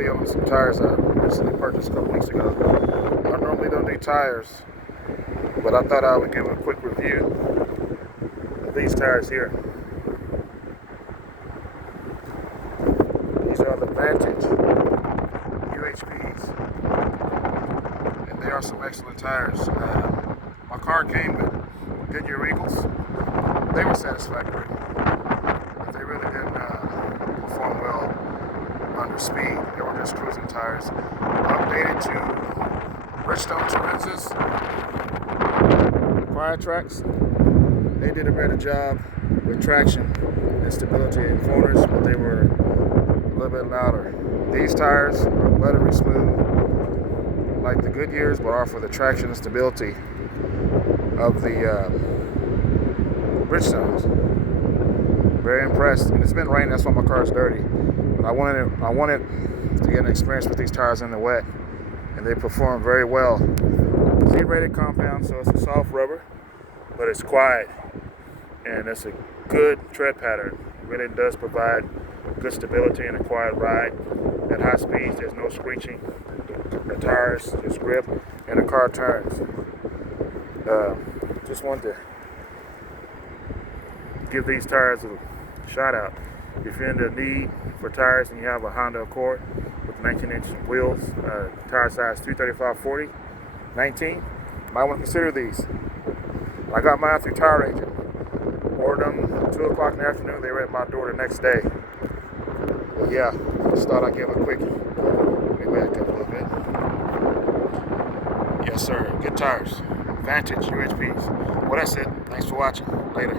video on some tires I recently purchased a couple weeks ago. I normally don't do tires, but I thought I would give a quick review of these tires here. These are the Vantage UHPs, and they are some excellent tires. My car came with Goodyear Eagles. They were satisfactory, but they really didn't perform well under speed. They were just cruising tires. Updated to Bridgestone lenses, fire tracks. They did a better job with traction and stability in corners, but they were a little bit louder. These tires are buttery smooth, like the Goodyears, but are for the traction and stability of the Bridgestones. Very impressed, and it's been raining. That's why my car is dirty. But I wanted to get an experience with these tires in the wet, and they perform very well. Z-rated compound, so it's a soft rubber, but it's quiet, and it's a good tread pattern. It really does provide good stability and a quiet ride. At high speeds, there's no screeching. The tires just grip, and the car turns. Just wanted to give these tires a shout out. If you're in the need for tires and you have a Honda Accord with 19-inch wheels, tire size 235/40, 19, you might want to consider these. I got mine through Tire Agent. Ordered them at 2 o'clock in the afternoon. They were at my door the next day. But yeah, just thought I'd give a quick, let me back up a little bit. Yes sir, good tires. Vantage UHPs. Well, that's it. Thanks for watching. Later.